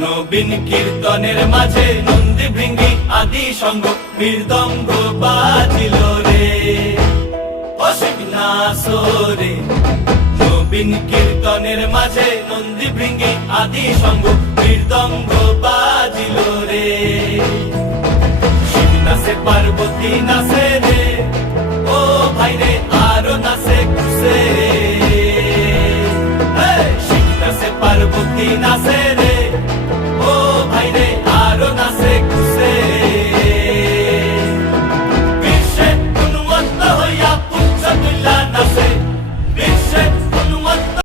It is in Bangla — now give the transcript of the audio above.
নবীন কীর্তনের মাঝে নন্দী ভৃঙ্গি আদি সঙ্গ মৃদঙ্গ বাজিল রে। অসিবিনাশরে নবীন কীর্তনের মাঝে নন্দী ভৃঙ্গি আদি সঙ্গ মৃদঙ্গ বাজিল রে। শিবনাসে পার্বতী নাসে রে। ও ভাই রে, আর নাসে খুশে শিব পার্বতী নাসে রে।